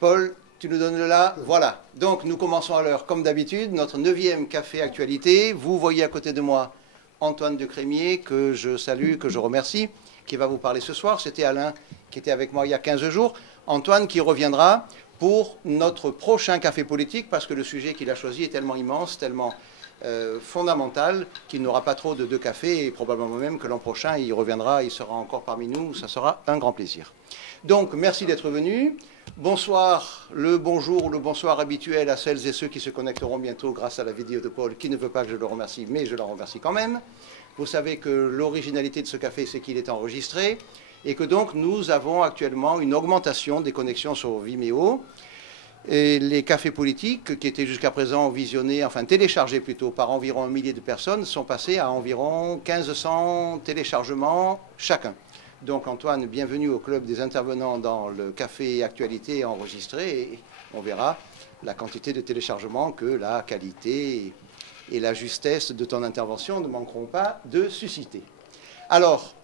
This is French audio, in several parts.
Paul, tu nous donnes le là. Voilà. Donc nous commençons à l'heure, comme d'habitude, notre 9e café actualité. Vous voyez à côté de moi Antoine de Crémier, que je salue, que je remercie, qui va vous parler ce soir. C'était Alain qui était avec moi il y a 15 jours. Antoine qui reviendra pour notre prochain café politique, parce que le sujet qu'il a choisi est tellement immense, tellement fondamental, qu'il n'aura pas trop de 2 cafés, et probablement même que l'an prochain, il reviendra, il sera encore parmi nous. Ça sera un grand plaisir. Donc, merci d'être venu. Bonsoir, le bonjour ou le bonsoir habituel à celles et ceux qui se connecteront bientôt grâce à la vidéo de Paul, qui ne veut pas que je le remercie, mais je le remercie quand même. Vous savez que l'originalité de ce café, c'est qu'il est enregistré, et que donc nous avons actuellement une augmentation des connexions sur Vimeo. Et les cafés politiques, qui étaient jusqu'à présent visionnés, enfin téléchargés plutôt, par environ 1 millier de personnes, sont passés à environ 1500 téléchargements chacun. Donc Antoine, bienvenue au club des intervenants dans le café actualité enregistré, et on verra la quantité de téléchargements que la qualité et la justesse de ton intervention ne manqueront pas de susciter. Alors,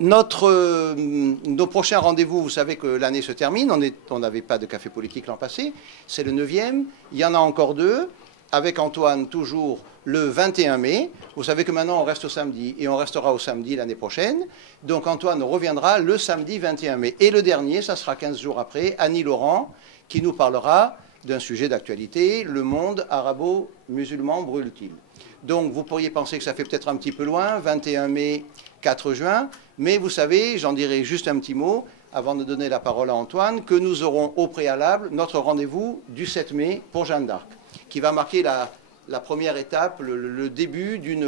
nos prochains rendez-vous, vous savez que l'année se termine, on n'avait pas de café politique l'an passé, c'est le 9e, il y en a encore 2, avec Antoine toujours le 21 mai. Vous savez que maintenant on reste au samedi, et on restera au samedi l'année prochaine, donc Antoine reviendra le samedi 21 mai. Et le dernier, ça sera 15 jours après, Annie Laurent, qui nous parlera d'un sujet d'actualité, le monde arabo-musulman brûle-t-il. Donc vous pourriez penser que ça fait peut-être un petit peu loin, 21 mai, 4 juin, mais vous savez, j'en dirai juste un petit mot avant de donner la parole à Antoine, que nous aurons au préalable notre rendez-vous du 7 mai pour Jeanne d'Arc, qui va marquer la première étape, le début d'une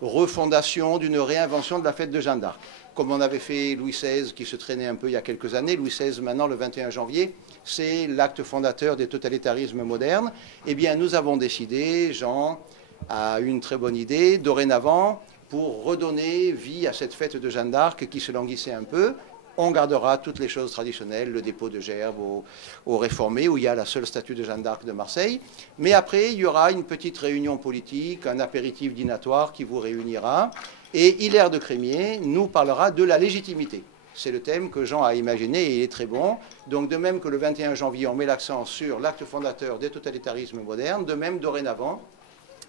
refondation, d'une réinvention de la fête de Jeanne d'Arc. Comme on avait fait Louis XVI, qui se traînait un peu il y a quelques années, Louis XVI maintenant le 21 janvier, c'est l'acte fondateur des totalitarismes modernes. Eh bien, nous avons décidé, Jean a une très bonne idée, dorénavant, pour redonner vie à cette fête de Jeanne d'Arc qui se languissait un peu. On gardera toutes les choses traditionnelles, le dépôt de gerbes aux Réformés, où il y a la seule statue de Jeanne d'Arc de Marseille. Mais après, il y aura une petite réunion politique, un apéritif dînatoire qui vous réunira. Et Hilaire de Crémier nous parlera de la légitimité. C'est le thème que Jean a imaginé et il est très bon. Donc de même que le 21 janvier, on met l'accent sur l'acte fondateur des totalitarismes modernes, de même dorénavant,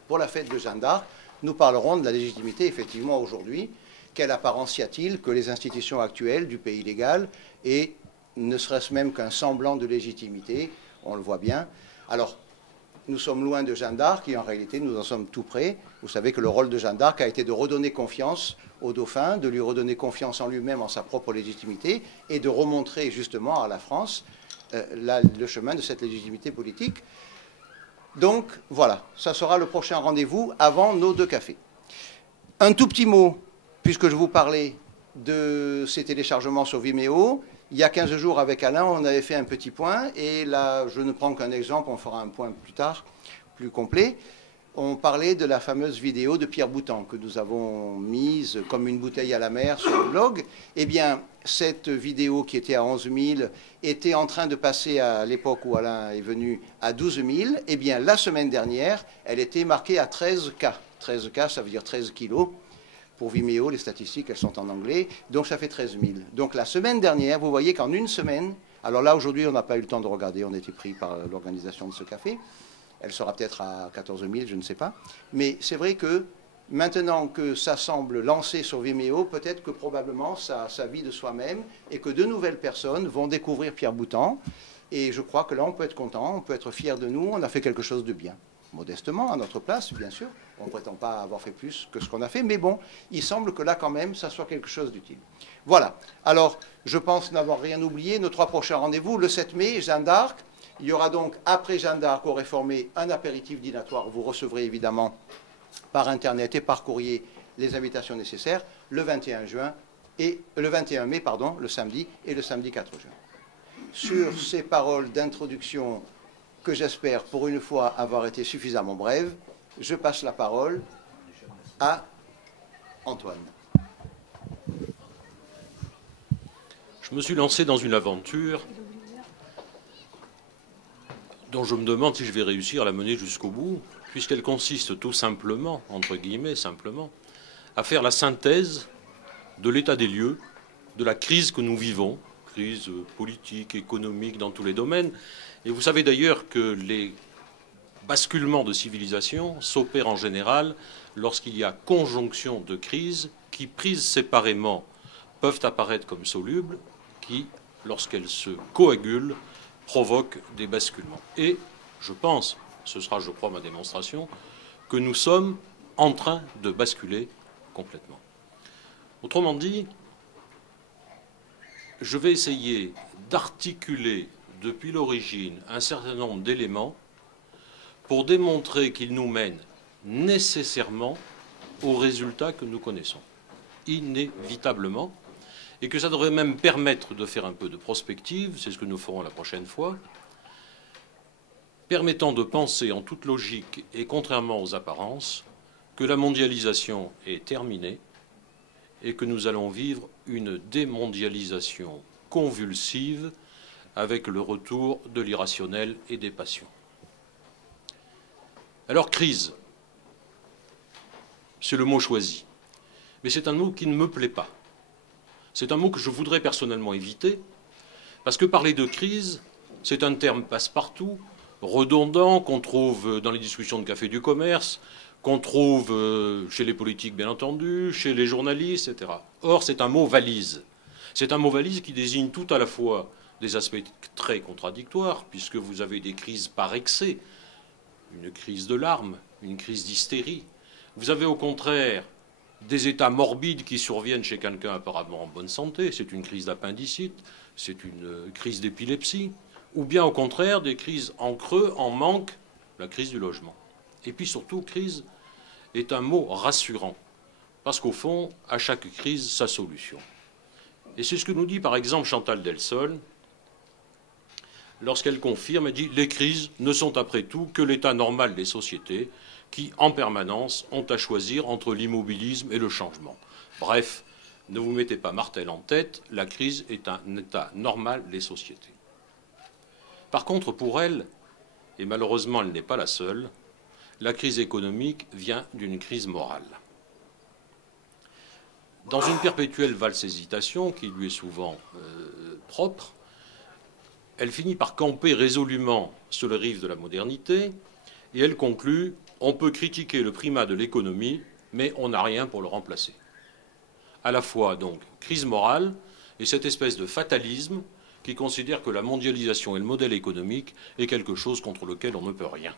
pour la fête de Jeanne d'Arc, nous parlerons de la légitimité, effectivement, aujourd'hui. Quelle apparence y a-t-il que les institutions actuelles du pays légal aient ne serait-ce même qu'un semblant de légitimité? On le voit bien. Alors, nous sommes loin de Jeanne d'Arc et en réalité, nous en sommes tout près. Vous savez que le rôle de Jeanne d'Arc a été de redonner confiance au dauphin, de lui redonner confiance en lui-même, en sa propre légitimité, et de remontrer justement à la France le chemin de cette légitimité politique. Donc, voilà, ça sera le prochain rendez-vous avant nos 2 cafés. Un tout petit mot, puisque je vous parlais de ces téléchargements sur Vimeo. Il y a 15 jours, avec Alain, on avait fait un petit point, et là, je ne prends qu'un exemple, on fera un point plus tard, plus complet. On parlait de la fameuse vidéo de Pierre Boutan, que nous avons mise comme une bouteille à la mer sur le blog. Eh bien, cette vidéo qui était à 11 000 était en train de passer à l'époque où Alain est venu à 12 000. Eh bien, la semaine dernière, elle était marquée à 13 K. 13 K, ça veut dire 13 kilos. Pour Vimeo, les statistiques, elles sont en anglais, donc ça fait 13 000. Donc la semaine dernière, vous voyez qu'en une semaine, alors là aujourd'hui on n'a pas eu le temps de regarder, on était pris par l'organisation de ce café, elle sera peut-être à 14 000, je ne sais pas, mais c'est vrai que maintenant que ça semble lancé sur Vimeo, peut-être que probablement ça vit de soi-même et que de nouvelles personnes vont découvrir Pierre Boutan, et je crois que là on peut être content, on peut être fier de nous, on a fait quelque chose de bien. Modestement, à notre place, bien sûr. On ne prétend pas avoir fait plus que ce qu'on a fait, mais bon, il semble que là, quand même, ça soit quelque chose d'utile. Voilà. Alors, je pense n'avoir rien oublié. Nos 3 prochains rendez-vous, le 7 mai, Jeanne d'Arc. Il y aura donc, après Jeanne d'Arc, au Réformé, un apéritif dînatoire. Vous recevrez évidemment par Internet et par courrier les invitations nécessaires, le 21 juin et le 21 mai, pardon, le samedi, et le samedi 4 juin. Sur ces paroles d'introduction que j'espère pour une fois avoir été suffisamment brève, je passe la parole à Antoine. Je me suis lancé dans une aventure dont je me demande si je vais réussir à la mener jusqu'au bout, puisqu'elle consiste tout simplement, entre guillemets simplement, à faire la synthèse de l'état des lieux, de la crise que nous vivons, crise politique, économique, dans tous les domaines. Et vous savez d'ailleurs que les basculements de civilisation s'opèrent en général lorsqu'il y a conjonction de crises qui, prises séparément, peuvent apparaître comme solubles, qui, lorsqu'elles se coagulent, provoquent des basculements. Et je pense, ce sera je crois ma démonstration, que nous sommes en train de basculer complètement. Autrement dit, je vais essayer d'articuler depuis l'origine un certain nombre d'éléments pour démontrer qu'ils nous mènent nécessairement aux résultats que nous connaissons, inévitablement, et que ça devrait même permettre de faire un peu de prospective, c'est ce que nous ferons la prochaine fois, permettant de penser en toute logique et contrairement aux apparences que la mondialisation est terminée et que nous allons vivre une démondialisation convulsive avec le retour de l'irrationnel et des passions. Alors, crise, c'est le mot choisi, mais c'est un mot qui ne me plaît pas. C'est un mot que je voudrais personnellement éviter, parce que parler de crise, c'est un terme passe-partout, redondant, qu'on trouve dans les discussions de café du commerce, qu'on trouve chez les politiques, bien entendu, chez les journalistes, etc. Or, c'est un mot valise. C'est un mot valise qui désigne tout à la fois des aspects très contradictoires, puisque vous avez des crises par excès, une crise de larmes, une crise d'hystérie. Vous avez au contraire des états morbides qui surviennent chez quelqu'un apparemment en bonne santé, c'est une crise d'appendicite, c'est une crise d'épilepsie, ou bien au contraire des crises en creux, en manque, la crise du logement. Et puis surtout, crise est un mot rassurant, parce qu'au fond, à chaque crise, sa solution. Et c'est ce que nous dit par exemple Chantal Delsol, lorsqu'elle confirme, elle dit « Les crises ne sont après tout que l'état normal des sociétés qui, en permanence, ont à choisir entre l'immobilisme et le changement. » Bref, ne vous mettez pas Martel en tête, la crise est un état normal des sociétés. Par contre, pour elle, et malheureusement elle n'est pas la seule, la crise économique vient d'une crise morale. Dans une perpétuelle valse-hésitation, qui lui est souvent propre, elle finit par camper résolument sur le rive de la modernité, et elle conclut « On peut critiquer le primat de l'économie, mais on n'a rien pour le remplacer ». À la fois, donc, crise morale et cette espèce de fatalisme qui considère que la mondialisation et le modèle économique est quelque chose contre lequel on ne peut rien.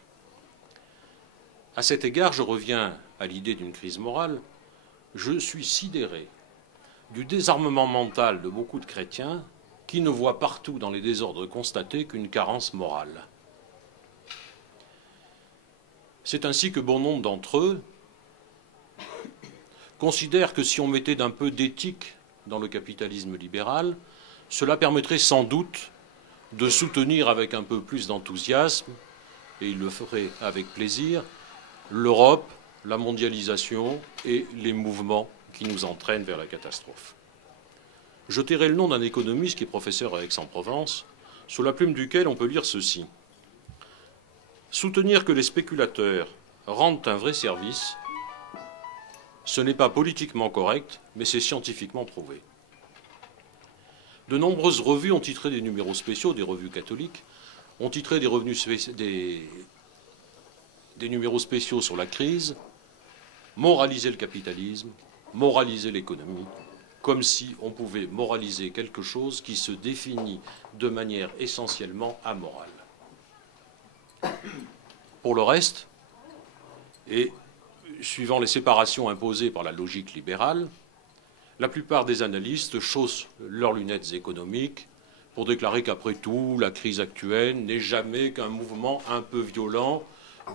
À cet égard, je reviens à l'idée d'une crise morale. Je suis sidéré du désarmement mental de beaucoup de chrétiens qui ne voient partout dans les désordres constatés qu'une carence morale. C'est ainsi que bon nombre d'entre eux considèrent que si on mettait d'un peu d'éthique dans le capitalisme libéral, cela permettrait sans doute de soutenir avec un peu plus d'enthousiasme, et ils le feraient avec plaisir, l'Europe, la mondialisation et les mouvements qui nous entraînent vers la catastrophe. Je tairai le nom d'un économiste qui est professeur à Aix-en-Provence, sous la plume duquel on peut lire ceci. Soutenir que les spéculateurs rendent un vrai service, ce n'est pas politiquement correct, mais c'est scientifiquement prouvé. De nombreuses revues ont titré des numéros spéciaux, des revues catholiques, ont titré des numéros spéciaux sur la crise, moraliser le capitalisme, moraliser l'économie, comme si on pouvait moraliser quelque chose qui se définit de manière essentiellement amorale. Pour le reste, et suivant les séparations imposées par la logique libérale, la plupart des analystes chaussent leurs lunettes économiques pour déclarer qu'après tout, la crise actuelle n'est jamais qu'un mouvement un peu violent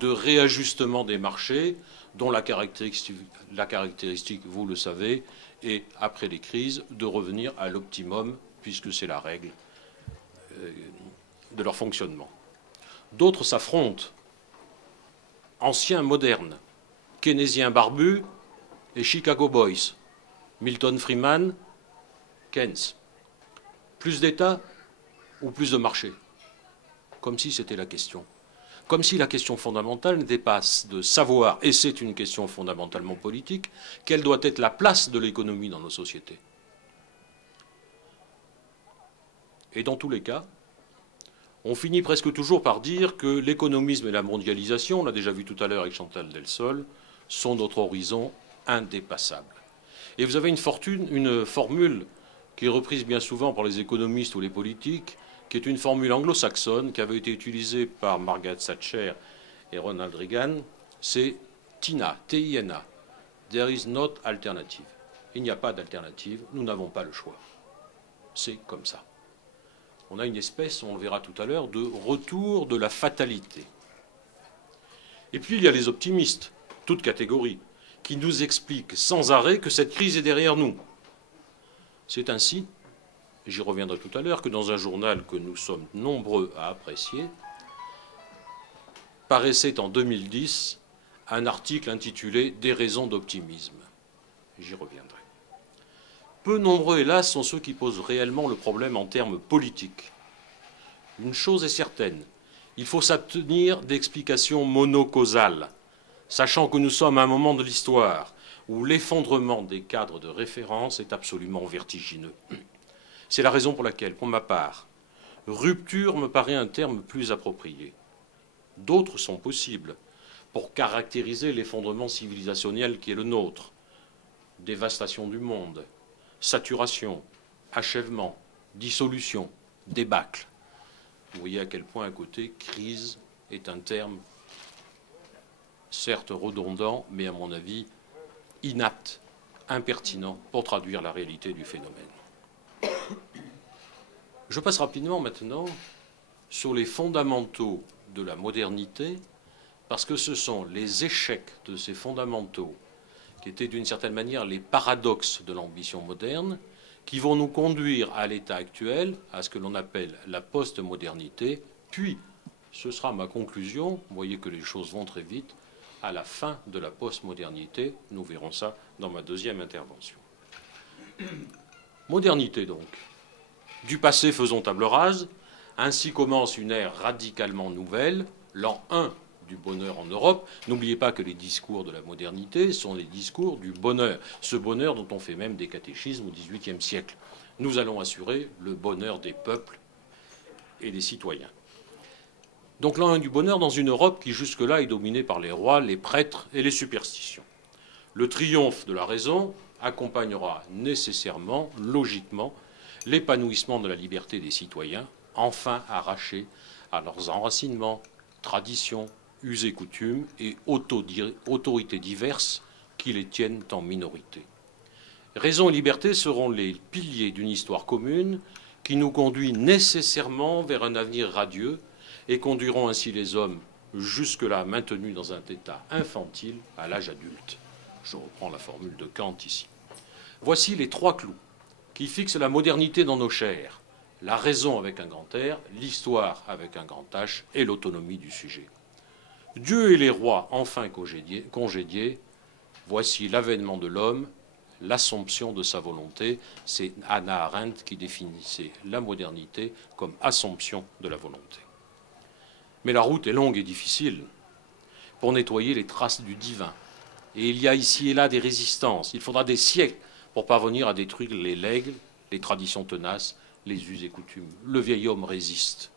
de réajustement des marchés, dont la caractéristique, vous le savez, est, après les crises, de revenir à l'optimum, puisque c'est la règle de leur fonctionnement. D'autres s'affrontent, anciens, modernes, keynésiens barbus et Chicago Boys, Milton Friedman, Keynes. Plus d'État ou plus de marché? Comme si c'était la question. Comme si la question fondamentale n'était pas de savoir, et c'est une question fondamentalement politique, quelle doit être la place de l'économie dans nos sociétés. Et dans tous les cas, on finit presque toujours par dire que l'économisme et la mondialisation, on l'a déjà vu tout à l'heure avec Chantal Delsol, sont notre horizon indépassable. Et vous avez une formule qui est reprise bien souvent par les économistes ou les politiques, qui est une formule anglo-saxonne qui avait été utilisée par Margaret Thatcher et Ronald Reagan, c'est TINA, T-I-N-A, There is not alternative. Il n'y a pas d'alternative, nous n'avons pas le choix. C'est comme ça. On a une espèce, on le verra tout à l'heure, de retour de la fatalité. Et puis il y a les optimistes, toutes catégories, qui nous expliquent sans arrêt que cette crise est derrière nous. C'est ainsi, j'y reviendrai tout à l'heure, que dans un journal que nous sommes nombreux à apprécier, paraissait en 2010 un article intitulé « Des raisons d'optimisme ». J'y reviendrai. Peu nombreux, hélas, sont ceux qui posent réellement le problème en termes politiques. Une chose est certaine, il faut s'abstenir d'explications monocausales, sachant que nous sommes à un moment de l'histoire où l'effondrement des cadres de référence est absolument vertigineux. C'est la raison pour laquelle, pour ma part, rupture me paraît un terme plus approprié. D'autres sont possibles pour caractériser l'effondrement civilisationnel qui est le nôtre. Dévastation du monde, saturation, achèvement, dissolution, débâcle. Vous voyez à quel point à côté, crise est un terme certes redondant, mais à mon avis inapte, impertinent pour traduire la réalité du phénomène. Je passe rapidement maintenant sur les fondamentaux de la modernité, parce que ce sont les échecs de ces fondamentaux qui étaient d'une certaine manière les paradoxes de l'ambition moderne, qui vont nous conduire à l'état actuel, à ce que l'on appelle la postmodernité, puis, ce sera ma conclusion, vous voyez que les choses vont très vite, à la fin de la postmodernité, nous verrons ça dans ma deuxième intervention. Modernité donc. Du passé faisons table rase, ainsi commence une ère radicalement nouvelle, l'an 1 du bonheur en Europe. N'oubliez pas que les discours de la modernité sont les discours du bonheur, ce bonheur dont on fait même des catéchismes au XVIIIe siècle. Nous allons assurer le bonheur des peuples et des citoyens. Donc l'an 1 du bonheur dans une Europe qui jusque-là est dominée par les rois, les prêtres et les superstitions. Le triomphe de la raison accompagnera nécessairement, logiquement, l'épanouissement de la liberté des citoyens, enfin arrachés à leurs enracinements, traditions, us et coutumes et autorités diverses qui les tiennent en minorité. Raison et liberté seront les piliers d'une histoire commune qui nous conduit nécessairement vers un avenir radieux et conduiront ainsi les hommes, jusque-là maintenus dans un état infantile, à l'âge adulte. Je reprends la formule de Kant ici. Voici les trois clous qui fixent la modernité dans nos chairs. La raison avec un grand R, l'histoire avec un grand H et l'autonomie du sujet. Dieu et les rois enfin congédiés, voici l'avènement de l'homme, l'assomption de sa volonté. C'est Hannah Arendt qui définissait la modernité comme assomption de la volonté. Mais la route est longue et difficile pour nettoyer les traces du divin. Et il y a ici et là des résistances. Il faudra des siècles pour parvenir à détruire les legs, les traditions tenaces, les us et coutumes. Le vieil homme résiste.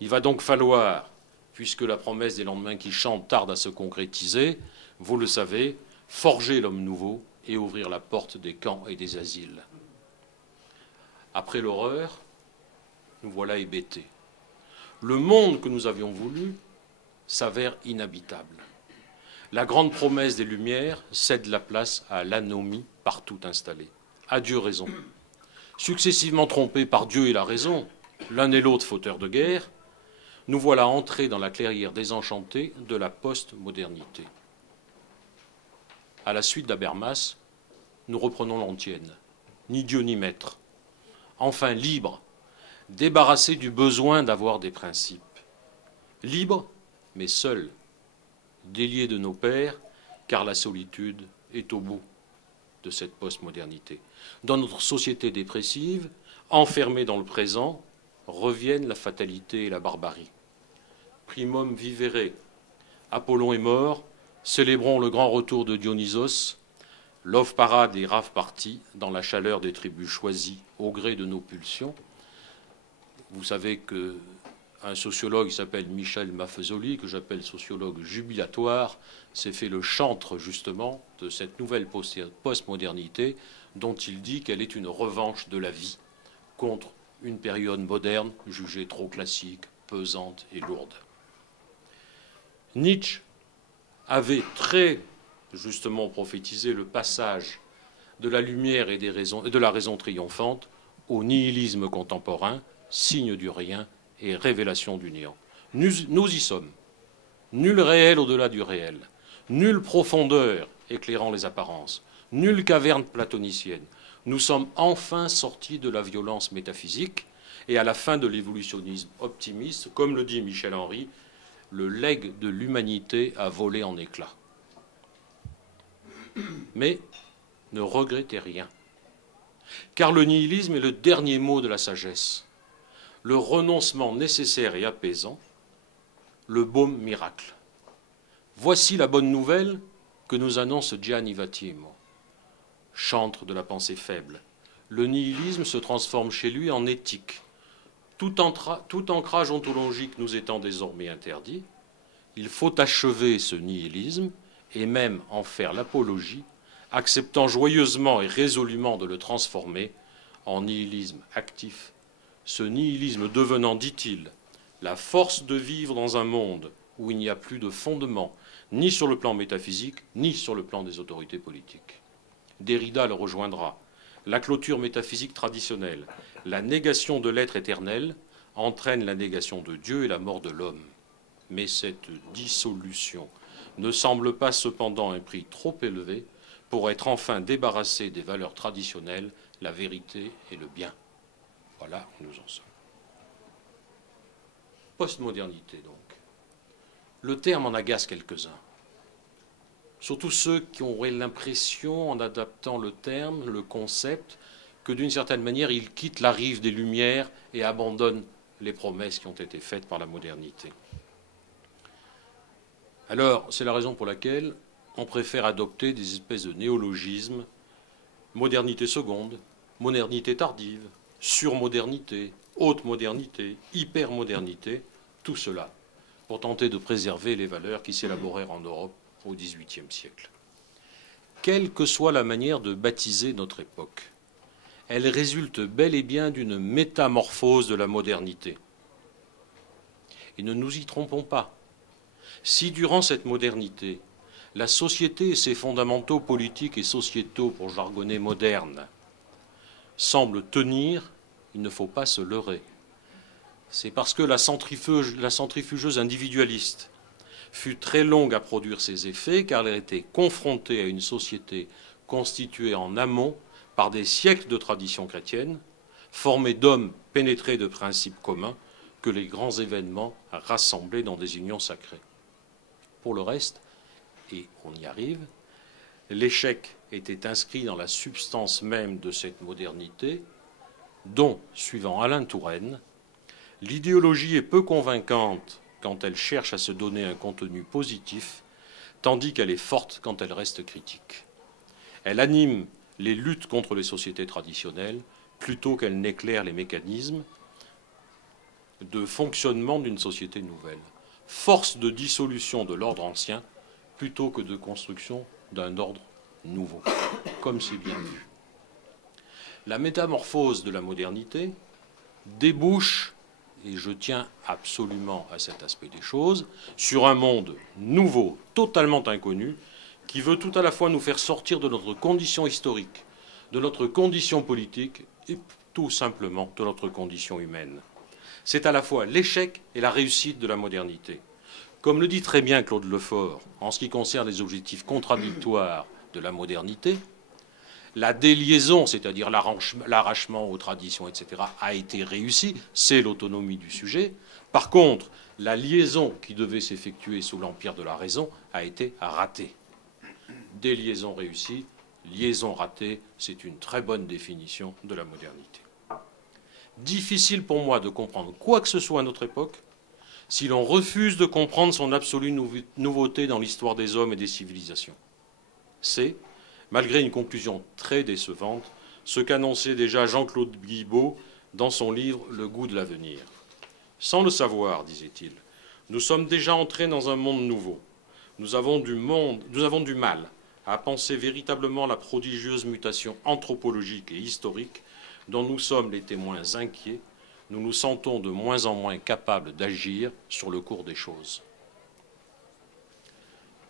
Il va donc falloir, puisque la promesse des lendemains qui chantent tarde à se concrétiser, vous le savez, forger l'homme nouveau et ouvrir la porte des camps et des asiles. Après l'horreur, nous voilà hébétés. Le monde que nous avions voulu s'avère inhabitable. La grande promesse des Lumières cède la place à l'anomie partout installée. Adieu raison. Successivement trompés par Dieu et la raison, l'un et l'autre fauteurs de guerre, nous voilà entrés dans la clairière désenchantée de la post-modernité. À la suite d'Habermas, nous reprenons l'antienne. Ni Dieu ni maître. Enfin libres, débarrassés du besoin d'avoir des principes. Libres, mais seuls, déliés de nos pères, car la solitude est au bout de cette postmodernité. Dans notre société dépressive, enfermée dans le présent, reviennent la fatalité et la barbarie. Primum vivere, Apollon est mort, célébrons le grand retour de Dionysos, love parade et rave party dans la chaleur des tribus choisies au gré de nos pulsions. Vous savez qu'un sociologue qui s'appelle Michel Maffezoli, que j'appelle sociologue jubilatoire, s'est fait le chantre justement de cette nouvelle postmodernité dont il dit qu'elle est une revanche de la vie contre une période moderne jugée trop classique, pesante et lourde. Nietzsche avait très justement prophétisé le passage de la lumière et de la raison triomphante au nihilisme contemporain, signe du rien et révélation du néant. Nous y sommes. Nul réel au-delà du réel, nulle profondeur éclairant les apparences, nulle caverne platonicienne. Nous sommes enfin sortis de la violence métaphysique et à la fin de l'évolutionnisme optimiste, comme le dit Michel Henry, le legs de l'humanité a volé en éclats. Mais ne regrettez rien, car le nihilisme est le dernier mot de la sagesse, le renoncement nécessaire et apaisant, le baume miracle. Voici la bonne nouvelle que nous annonce Gianni Vattimo, chantre de la pensée faible. Le nihilisme se transforme chez lui en éthique. Tout ancrage ontologique nous étant désormais interdit, il faut achever ce nihilisme et même en faire l'apologie, acceptant joyeusement et résolument de le transformer en nihilisme actif, ce nihilisme devenant, dit-il, la force de vivre dans un monde où il n'y a plus de fondement, ni sur le plan métaphysique, ni sur le plan des autorités politiques. Derrida le rejoindra. La clôture métaphysique traditionnelle, la négation de l'être éternel, entraîne la négation de Dieu et la mort de l'homme. Mais cette dissolution ne semble pas cependant un prix trop élevé pour être enfin débarrassé des valeurs traditionnelles, la vérité et le bien. Voilà où nous en sommes. Postmodernité, donc. Le terme en agace quelques-uns. Surtout ceux qui auraient l'impression, en adaptant le terme, le concept, que d'une certaine manière, il quitte la rive des Lumières et abandonne les promesses qui ont été faites par la modernité. Alors, c'est la raison pour laquelle on préfère adopter des espèces de néologismes, modernité seconde, modernité tardive, surmodernité, haute modernité, hypermodernité, tout cela pour tenter de préserver les valeurs qui s'élaborèrent en Europe au XVIIIe siècle. Quelle que soit la manière de baptiser notre époque, elle résulte bel et bien d'une métamorphose de la modernité. Et ne nous y trompons pas. Si durant cette modernité, la société et ses fondamentaux politiques et sociétaux, pour jargonner modernes, semblent tenir, il ne faut pas se leurrer. C'est parce que la centrifugeuse individualiste fut très longue à produire ses effets, car elle était confrontée à une société constituée en amont par des siècles de tradition chrétienne, formée d'hommes pénétrés de principes communs, que les grands événements rassemblaient dans des unions sacrées. Pour le reste, et on y arrive, l'échec était inscrit dans la substance même de cette modernité, dont, suivant Alain Touraine, l'idéologie est peu convaincante quand elle cherche à se donner un contenu positif, tandis qu'elle est forte quand elle reste critique. Elle anime les luttes contre les sociétés traditionnelles plutôt qu'elle n'éclaire les mécanismes de fonctionnement d'une société nouvelle. Force de dissolution de l'ordre ancien plutôt que de construction d'un ordre nouveau, comme c'est bien vu. La métamorphose de la modernité débouche, et je tiens absolument à cet aspect des choses, sur un monde nouveau, totalement inconnu, qui veut tout à la fois nous faire sortir de notre condition historique, de notre condition politique et tout simplement de notre condition humaine. C'est à la fois l'échec et la réussite de la modernité. Comme le dit très bien Claude Lefort, en ce qui concerne les objectifs contradictoires de la modernité, la déliaison, c'est-à-dire l'arrachement aux traditions, etc., a été réussie, c'est l'autonomie du sujet. Par contre, la liaison qui devait s'effectuer sous l'empire de la raison a été ratée. Déliaison réussie, liaison ratée, c'est une très bonne définition de la modernité. Difficile pour moi de comprendre quoi que ce soit à notre époque si l'on refuse de comprendre son absolue nouveauté dans l'histoire des hommes et des civilisations. C'est, malgré une conclusion très décevante, ce qu'annonçait déjà Jean-Claude Guibaud dans son livre « Le goût de l'avenir ». Sans le savoir, disait-il, nous sommes déjà entrés dans un monde nouveau. Nous avons du mal à penser véritablement la prodigieuse mutation anthropologique et historique dont nous sommes les témoins inquiets. Nous nous sentons de moins en moins capables d'agir sur le cours des choses.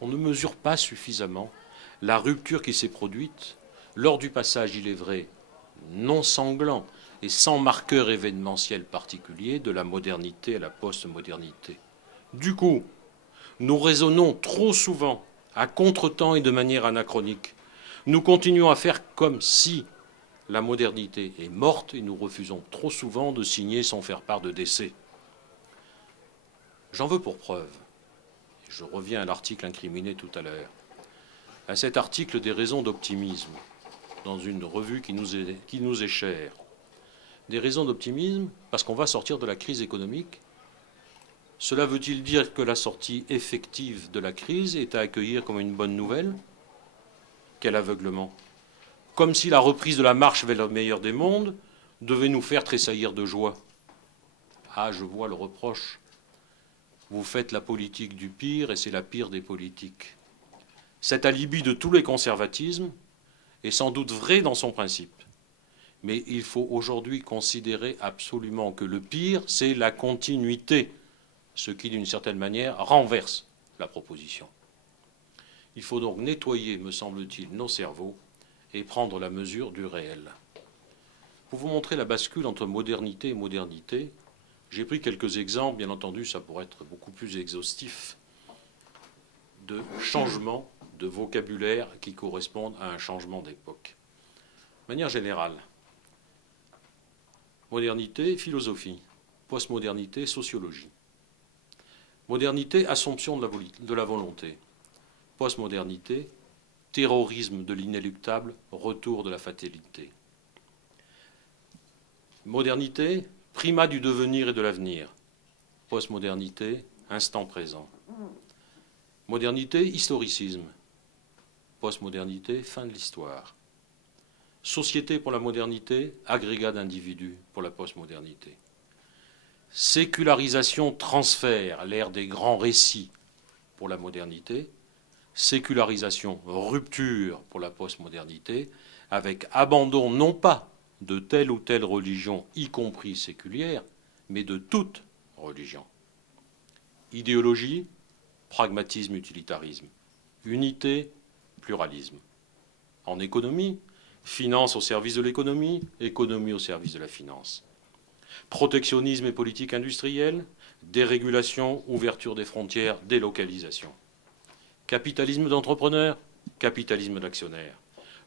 On ne mesure pas suffisamment la rupture qui s'est produite lors du passage, il est vrai, non sanglant et sans marqueur événementiel particulier de la modernité à la postmodernité. Du coup, nous raisonnons trop souvent à contretemps et de manière anachronique. Nous continuons à faire comme si la modernité est morte et nous refusons trop souvent de signer sans faire part de décès. J'en veux pour preuve, et je reviens à l'article incriminé tout à l'heure, à cet article des raisons d'optimisme, dans une revue qui nous est chère. Des raisons d'optimisme parce qu'on va sortir de la crise économique. Cela veut-il dire que la sortie effective de la crise est à accueillir comme une bonne nouvelle? Quel aveuglement! Comme si la reprise de la marche vers le meilleur des mondes devait nous faire tressaillir de joie. Ah, je vois le reproche. Vous faites la politique du pire et c'est la pire des politiques. Cet alibi de tous les conservatismes est sans doute vrai dans son principe. Mais il faut aujourd'hui considérer absolument que le pire, c'est la continuité, ce qui, d'une certaine manière, renverse la proposition. Il faut donc nettoyer, me semble-t-il, nos cerveaux et prendre la mesure du réel. Pour vous montrer la bascule entre modernité et modernité, j'ai pris quelques exemples, bien entendu, ça pourrait être beaucoup plus exhaustif, de changements de vocabulaire qui correspondent à un changement d'époque. De manière générale, modernité, philosophie. Postmodernité, sociologie. Modernité, assomption de la volonté. Postmodernité, terrorisme de l'inéluctable, retour de la fatalité. Modernité, primat du devenir et de l'avenir. Postmodernité, instant présent. Modernité, historicisme. Postmodernité, fin de l'histoire. Société pour la modernité, agrégat d'individus pour la postmodernité. Sécularisation, transfert, l'ère des grands récits pour la modernité. Sécularisation, rupture pour la postmodernité, avec abandon non pas de telle ou telle religion, y compris séculière, mais de toute religion. Idéologie, pragmatisme, utilitarisme. Unité, pluralisme. En économie, finance au service de l'économie, économie au service de la finance. Protectionnisme et politique industrielle, dérégulation, ouverture des frontières, délocalisation. Capitalisme d'entrepreneur, capitalisme d'actionnaire.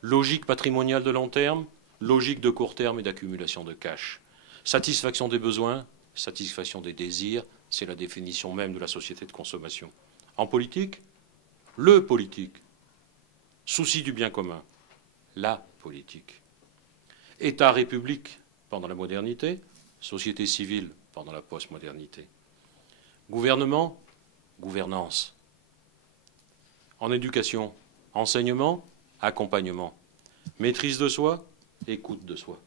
Logique patrimoniale de long terme, logique de court terme et d'accumulation de cash. Satisfaction des besoins, satisfaction des désirs, c'est la définition même de la société de consommation. En politique, le politique. Souci du bien commun, la politique. État-république pendant la modernité, société civile pendant la postmodernité. Gouvernement, gouvernance. En éducation, enseignement, accompagnement. Maîtrise de soi, écoute de soi.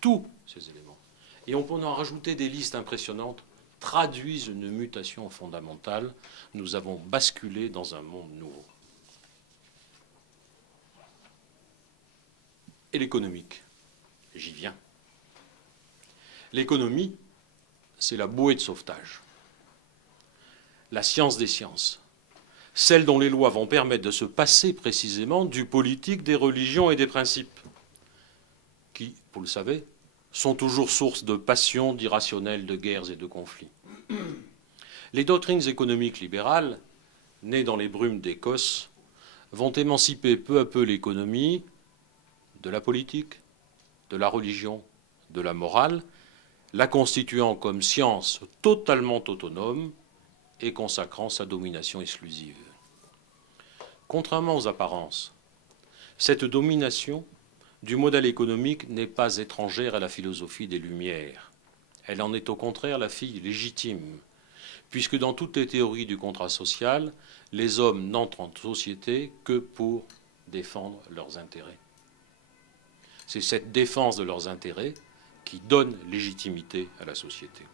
Tous ces éléments. Et on peut en rajouter des listes impressionnantes, traduisent une mutation fondamentale. Nous avons basculé dans un monde nouveau. Et l'économique, j'y viens. L'économie, c'est la bouée de sauvetage. La science des sciences. Celle dont les lois vont permettre de se passer précisément du politique, des religions et des principes, qui, vous le savez, sont toujours source de passions, d'irrationnels, de guerres et de conflits. Les doctrines économiques libérales, nées dans les brumes d'Écosse, vont émanciper peu à peu l'économie de la politique, de la religion, de la morale, la constituant comme science totalement autonome et consacrant sa domination exclusive. Contrairement aux apparences, cette domination du modèle économique n'est pas étrangère à la philosophie des Lumières. Elle en est au contraire la fille légitime, puisque dans toutes les théories du contrat social, les hommes n'entrent en société que pour défendre leurs intérêts. C'est cette défense de leurs intérêts qui donne légitimité à la société.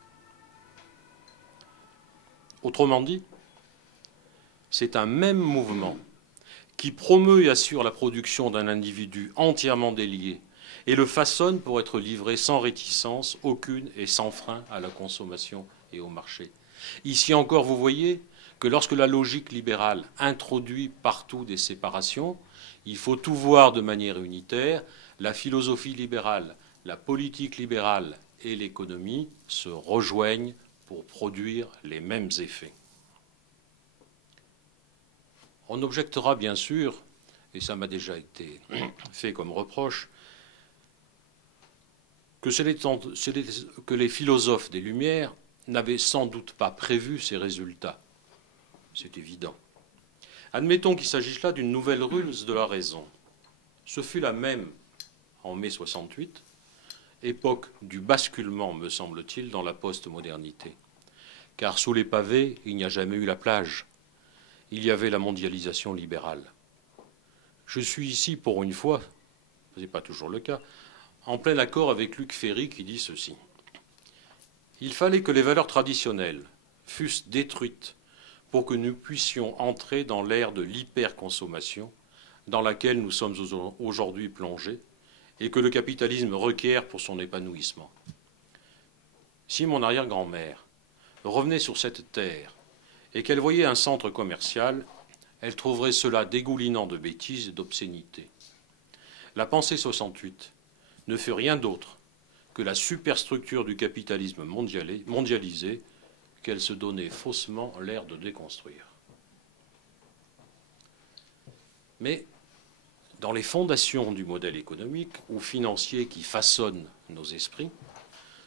Autrement dit, c'est un même mouvement qui promeut et assure la production d'un individu entièrement délié et le façonne pour être livré sans réticence aucune et sans frein à la consommation et au marché. Ici encore, vous voyez que lorsque la logique libérale introduit partout des séparations, il faut tout voir de manière unitaire. La philosophie libérale, la politique libérale et l'économie se rejoignent pour produire les mêmes effets. On objectera bien sûr, et ça m'a déjà été fait comme reproche, que les philosophes des Lumières n'avaient sans doute pas prévu ces résultats. C'est évident. Admettons qu'il s'agisse là d'une nouvelle ruse de la raison. Ce fut la même en mai 68, époque du basculement, me semble-t-il, dans la post-modernité. Car sous les pavés, il n'y a jamais eu la plage. Il y avait la mondialisation libérale. Je suis ici, pour une fois, ce n'est pas toujours le cas, en plein accord avec Luc Ferry qui dit ceci. Il fallait que les valeurs traditionnelles fussent détruites pour que nous puissions entrer dans l'ère de l'hyperconsommation dans laquelle nous sommes aujourd'hui plongés et que le capitalisme requiert pour son épanouissement. Si mon arrière-grand-mère revenait sur cette terre et qu'elle voyait un centre commercial, elle trouverait cela dégoulinant de bêtises et d'obscénités. La pensée 68 ne fut rien d'autre que la superstructure du capitalisme mondialisé qu'elle se donnait faussement l'air de déconstruire. Mais dans les fondations du modèle économique ou financier qui façonne nos esprits,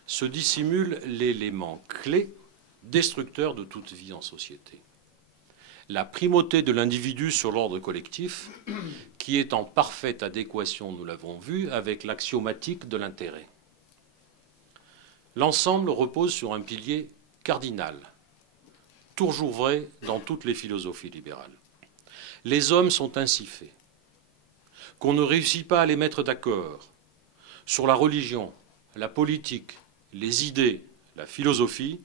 se dissimule l'élément clé destructeur de toute vie en société. La primauté de l'individu sur l'ordre collectif, qui est en parfaite adéquation, nous l'avons vu, avec l'axiomatique de l'intérêt. L'ensemble repose sur un pilier cardinal, toujours vrai dans toutes les philosophies libérales. Les hommes sont ainsi faits qu'on ne réussit pas à les mettre d'accord sur la religion, la politique, les idées, la philosophie,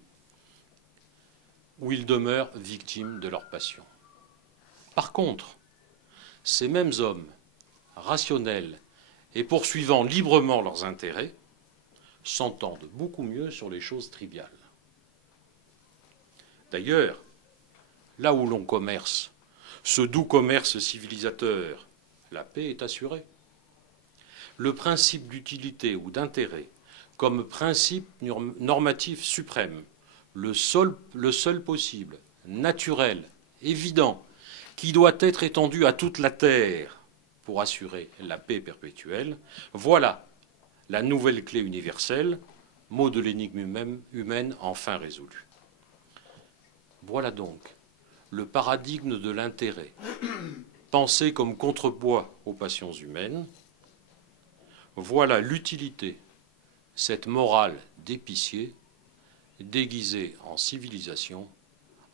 où ils demeurent victimes de leur passion. Par contre, ces mêmes hommes, rationnels et poursuivant librement leurs intérêts, s'entendent beaucoup mieux sur les choses triviales. D'ailleurs, là où l'on commerce, ce doux commerce civilisateur, la paix est assurée. Le principe d'utilité ou d'intérêt, comme principe normatif suprême, le seul possible, naturel, évident, qui doit être étendu à toute la terre pour assurer la paix perpétuelle, voilà la nouvelle clé universelle, mot de l'énigme humaine enfin résolue. Voilà donc le paradigme de l'intérêt, pensé comme contrepoids aux passions humaines. Voilà l'utilité, cette morale d'épicier, déguisée en civilisation,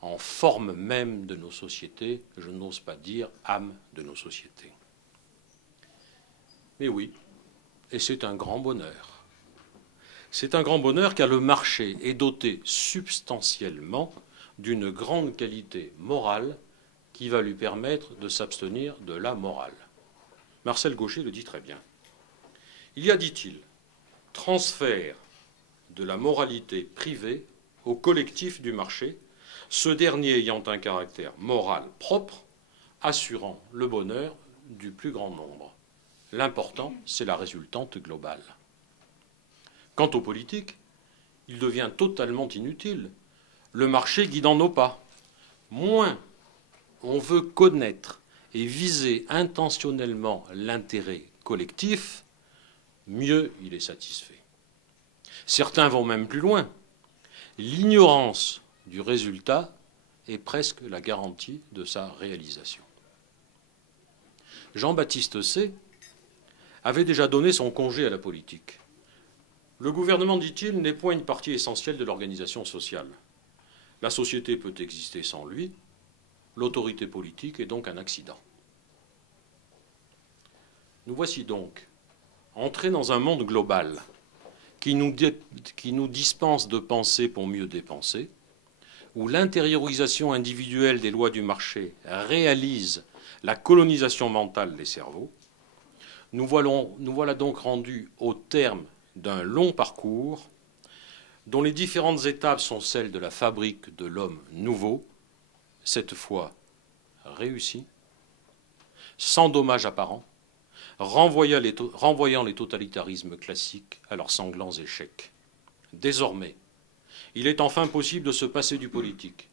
en forme même de nos sociétés, je n'ose pas dire âme de nos sociétés. Mais oui, et c'est un grand bonheur. C'est un grand bonheur car le marché est doté substantiellement d'une grande qualité morale qui va lui permettre de s'abstenir de la morale. Marcel Gauchet le dit très bien. Il y a, dit-il, transfert de la moralité privée au collectif du marché, ce dernier ayant un caractère moral propre, assurant le bonheur du plus grand nombre. L'important, c'est la résultante globale. Quant aux politiques, il devient totalement inutile, le marché guidant nos pas. Moins on veut connaître et viser intentionnellement l'intérêt collectif, mieux il est satisfait. Certains vont même plus loin. L'ignorance du résultat est presque la garantie de sa réalisation. Jean-Baptiste Say avait déjà donné son congé à la politique. Le gouvernement, dit-il, n'est point une partie essentielle de l'organisation sociale. La société peut exister sans lui, l'autorité politique est donc un accident. Nous voici donc entrés dans un monde global qui nous dispense de penser pour mieux dépenser, où l'intériorisation individuelle des lois du marché réalise la colonisation mentale des cerveaux, nous voilà donc rendus au terme d'un long parcours dont les différentes étapes sont celles de la fabrique de l'homme nouveau, cette fois réussi, sans dommage apparent, renvoyant les totalitarismes classiques à leurs sanglants échecs. Désormais, il est enfin possible de se passer du politique,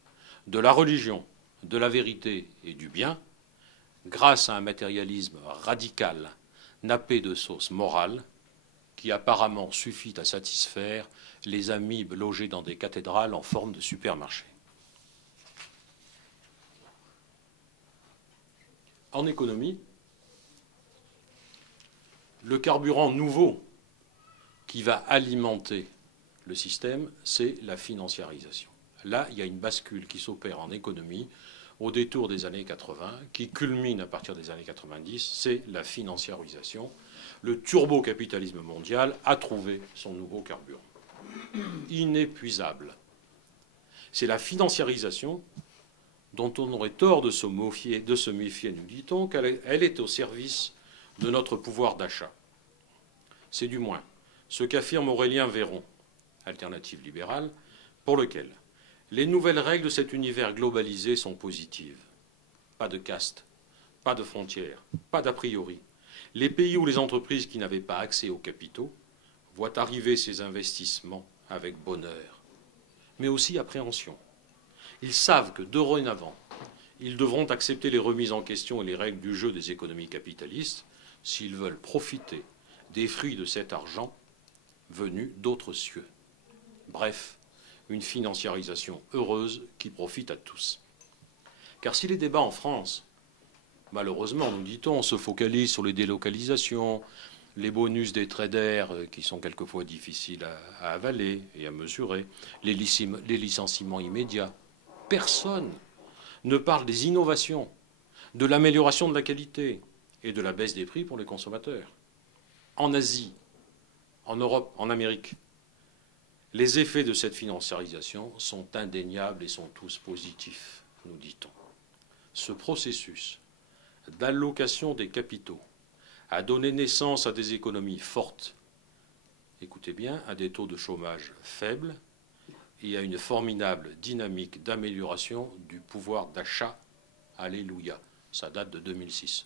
de la religion, de la vérité et du bien, grâce à un matérialisme radical, nappé de sauce morale, qui apparemment suffit à satisfaire les amibes logés dans des cathédrales en forme de supermarché. En économie, le carburant nouveau qui va alimenter le système, c'est la financiarisation. Là, il y a une bascule qui s'opère en économie au détour des années 80, qui culmine à partir des années 90, c'est la financiarisation. Le turbo-capitalisme mondial a trouvé son nouveau carburant. Inépuisable. C'est la financiarisation dont on aurait tort de se méfier, nous dit-on, qu'elle est au service de notre pouvoir d'achat. C'est du moins ce qu'affirme Aurélien Véron, Alternative libérale, pour lequel les nouvelles règles de cet univers globalisé sont positives. Pas de caste, pas de frontières, pas d'a priori. Les pays ou les entreprises qui n'avaient pas accès aux capitaux voient arriver ces investissements avec bonheur, mais aussi appréhension. Ils savent que dorénavant, ils devront accepter les remises en question et les règles du jeu des économies capitalistes s'ils veulent profiter des fruits de cet argent venu d'autres cieux. Bref, une financiarisation heureuse qui profite à tous. Car si les débats en France, malheureusement, nous dit-on, se focalisent sur les délocalisations, les bonus des traders qui sont quelquefois difficiles à avaler et à mesurer, les licenciements immédiats, personne ne parle des innovations, de l'amélioration de la qualité et de la baisse des prix pour les consommateurs. En Asie, en Europe, en Amérique, les effets de cette financiarisation sont indéniables et sont tous positifs, nous dit-on. Ce processus d'allocation des capitaux a donné naissance à des économies fortes, écoutez bien, à des taux de chômage faibles et à une formidable dynamique d'amélioration du pouvoir d'achat. Alléluia, ça date de 2006.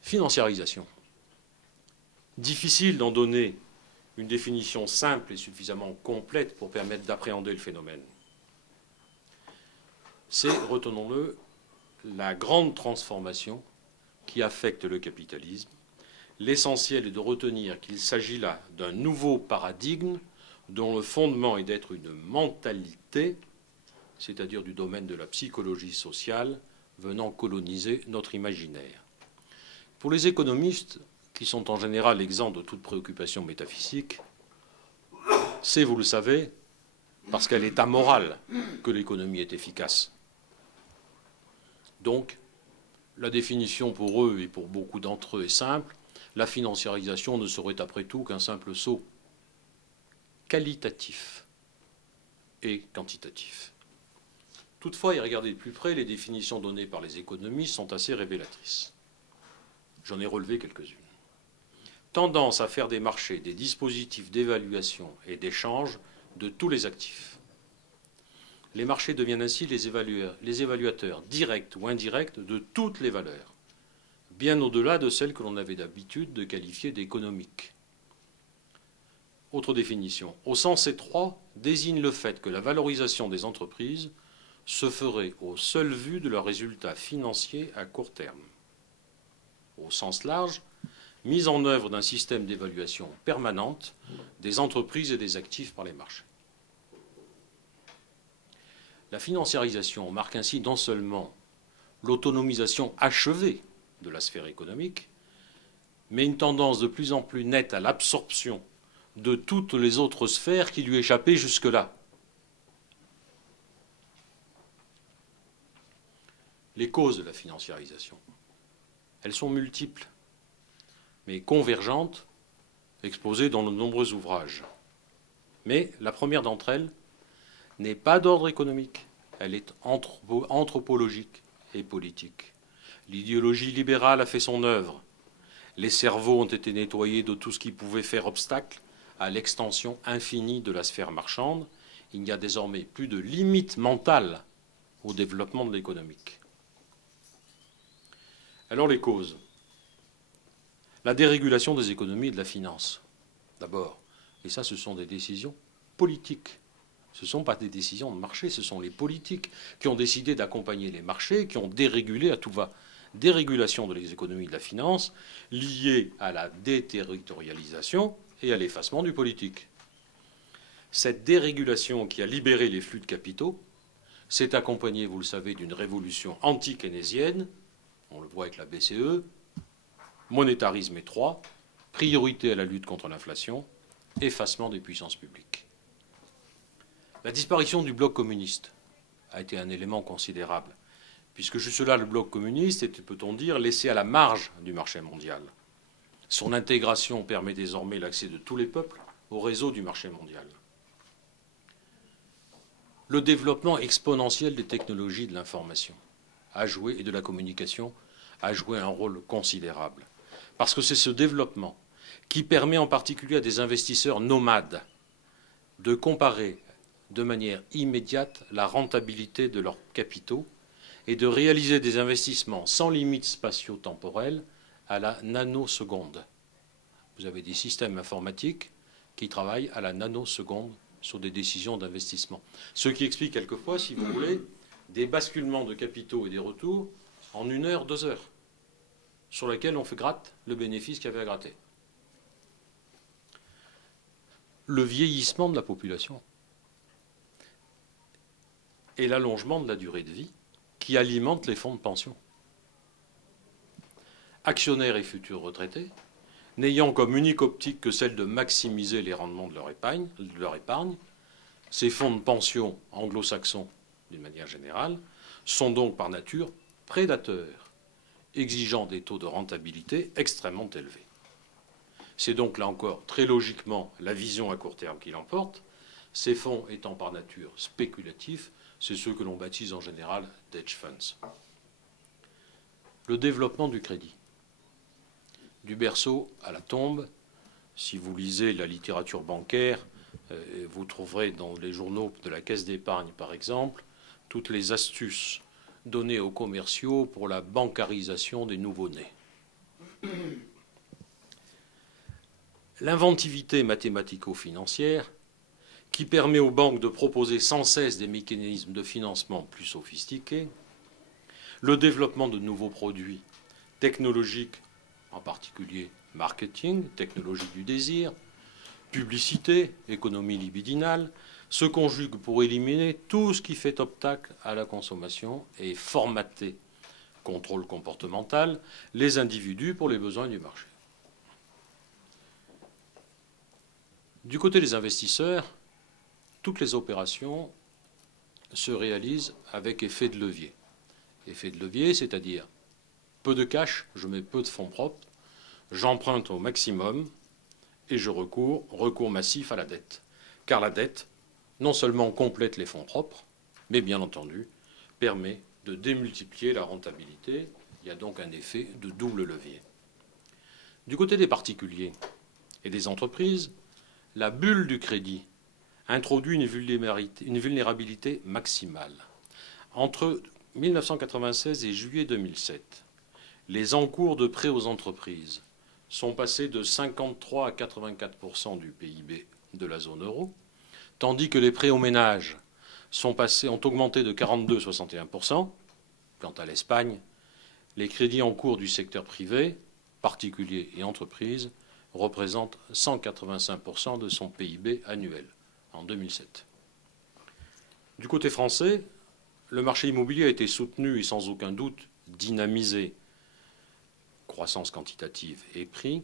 Financiarisation. Difficile d'en donner une définition simple et suffisamment complète pour permettre d'appréhender le phénomène. C'est, retenons-le, la grande transformation qui affecte le capitalisme. L'essentiel est de retenir qu'il s'agit là d'un nouveau paradigme dont le fondement est d'être une mentalité, c'est-à-dire du domaine de la psychologie sociale, venant coloniser notre imaginaire. Pour les économistes, qui sont en général exempts de toute préoccupation métaphysique, c'est, vous le savez, parce qu'elle est amorale que l'économie est efficace. Donc, la définition pour eux et pour beaucoup d'entre eux est simple. La financiarisation ne serait après tout qu'un simple saut qualitatif et quantitatif. Toutefois, et regardez de plus près, les définitions données par les économistes sont assez révélatrices. J'en ai relevé quelques-unes. Tendance à faire des marchés des dispositifs d'évaluation et d'échange de tous les actifs. Les marchés deviennent ainsi les évaluateurs directs ou indirects de toutes les valeurs, bien au-delà de celles que l'on avait d'habitude de qualifier d'économiques. Autre définition. Au sens étroit, désigne le fait que la valorisation des entreprises se ferait au seul vu de leurs résultats financiers à court terme. Au sens large, mise en œuvre d'un système d'évaluation permanente des entreprises et des actifs par les marchés. La financiarisation marque ainsi non seulement l'autonomisation achevée de la sphère économique, mais une tendance de plus en plus nette à l'absorption de toutes les autres sphères qui lui échappaient jusque-là. Les causes de la financiarisation, elles sont multiples, mais convergentes exposées dans de nombreux ouvrages. Mais la première d'entre elles n'est pas d'ordre économique, elle est anthropologique et politique. L'idéologie libérale a fait son œuvre. Les cerveaux ont été nettoyés de tout ce qui pouvait faire obstacle à l'extension infinie de la sphère marchande. Il n'y a désormais plus de limite mentale au développement de l'économique. Alors les causes. La dérégulation des économies et de la finance, d'abord. Et ça, ce sont des décisions politiques. Ce ne sont pas des décisions de marché, ce sont les politiques qui ont décidé d'accompagner les marchés, qui ont dérégulé à tout va. Dérégulation des économies et de la finance liée à la déterritorialisation et à l'effacement du politique. Cette dérégulation qui a libéré les flux de capitaux s'est accompagnée, vous le savez, d'une révolution anti-keynésienne, on le voit avec la BCE, monétarisme étroit, priorité à la lutte contre l'inflation, effacement des puissances publiques. La disparition du bloc communiste a été un élément considérable, puisque jusque-là, le bloc communiste était, peut-on dire, laissé à la marge du marché mondial. Son intégration permet désormais l'accès de tous les peuples au réseau du marché mondial. Le développement exponentiel des technologies de l'information et de la communication a joué un rôle considérable. Parce que c'est ce développement qui permet en particulier à des investisseurs nomades de comparer de manière immédiate la rentabilité de leurs capitaux et de réaliser des investissements sans limites spatio-temporelles à la nanoseconde. Vous avez des systèmes informatiques qui travaillent à la nanoseconde sur des décisions d'investissement. Ce qui explique quelquefois, si vous voulez, des basculements de capitaux et des retours en 1 heure, 2 heures, sur lesquels on fait gratte le bénéfice qu'il y avait à gratter. Le vieillissement de la population et l'allongement de la durée de vie qui alimentent les fonds de pension. Actionnaires et futurs retraités, n'ayant comme unique optique que celle de maximiser les rendements de leur épargne, ces fonds de pension anglo-saxons, d'une manière générale, sont donc par nature prédateurs, exigeant des taux de rentabilité extrêmement élevés. C'est donc là encore très logiquement la vision à court terme qui l'emporte, ces fonds étant par nature spéculatifs, c'est ceux que l'on baptise en général d'hedge funds. Le développement du crédit. Du berceau à la tombe, si vous lisez la littérature bancaire, vous trouverez dans les journaux de la Caisse d'épargne, par exemple, toutes les astuces données aux commerciaux pour la bancarisation des nouveau-nés. L'inventivité mathématico-financière qui permet aux banques de proposer sans cesse des mécanismes de financement plus sophistiqués, le développement de nouveaux produits technologiques, en particulier marketing, technologie du désir, publicité, économie libidinale, se conjuguent pour éliminer tout ce qui fait obstacle à la consommation et formater, contrôle comportemental, les individus pour les besoins du marché. Du côté des investisseurs, toutes les opérations se réalisent avec effet de levier. Effet de levier, c'est-à-dire peu de cash, je mets peu de fonds propres, j'emprunte au maximum et je recours massif à la dette. Car la dette, non seulement complète les fonds propres, mais bien entendu, permet de démultiplier la rentabilité. Il y a donc un effet de double levier. Du côté des particuliers et des entreprises, la bulle du crédit introduit une vulnérabilité maximale. Entre 1996 et juillet 2007, les encours de prêts aux entreprises sont passés de 53 à 84% du PIB de la zone euro, tandis que les prêts aux ménages ont augmenté de 42 à 61%. Quant à l'Espagne, les crédits en cours du secteur privé, particuliers et entreprises, représentent 185% de son PIB annuel en 2007. Du côté français, le marché immobilier a été soutenu et sans aucun doute dynamisé, croissance quantitative et prix,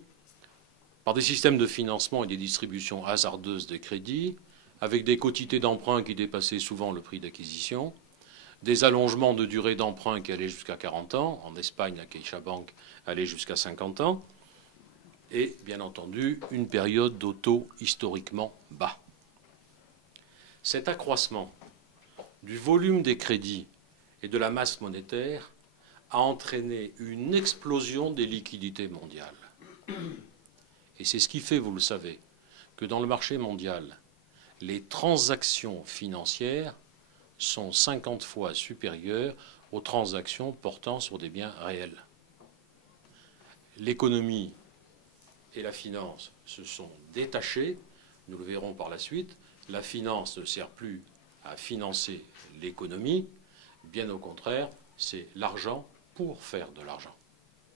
par des systèmes de financement et des distributions hasardeuses de crédits, avec des quotités d'emprunt qui dépassaient souvent le prix d'acquisition, des allongements de durée d'emprunt qui allaient jusqu'à 40 ans, en Espagne la CaixaBank allait jusqu'à 50 ans, et, bien entendu, une période de taux historiquement bas. Cet accroissement du volume des crédits et de la masse monétaire a entraîné une explosion des liquidités mondiales. Et c'est ce qui fait, vous le savez, que dans le marché mondial, les transactions financières sont 50 fois supérieures aux transactions portant sur des biens réels. L'économie et la finance se sont détachées, nous le verrons par la suite. La finance ne sert plus à financer l'économie, bien au contraire, c'est l'argent pour faire de l'argent,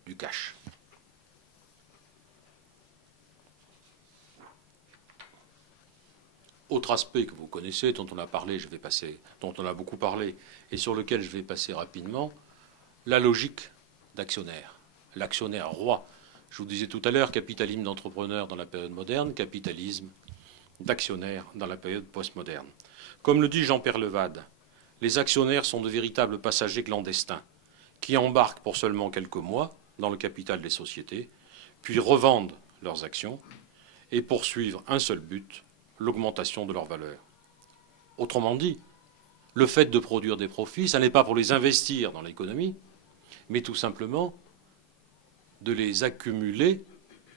du cash. Autre aspect que vous connaissez, dont on a beaucoup parlé et sur lequel je vais passer rapidement, la logique d'actionnaire. L'actionnaire roi. Je vous disais tout à l'heure, capitalisme d'entrepreneur dans la période moderne, capitalisme d'actionnaire dans la période postmoderne. Comme le dit Jean-Pierre Levade, les actionnaires sont de véritables passagers clandestins qui embarquent pour seulement quelques mois dans le capital des sociétés, puis revendent leurs actions et poursuivent un seul but, l'augmentation de leur valeur. Autrement dit, le fait de produire des profits, ça n'est pas pour les investir dans l'économie, mais tout simplement de les accumuler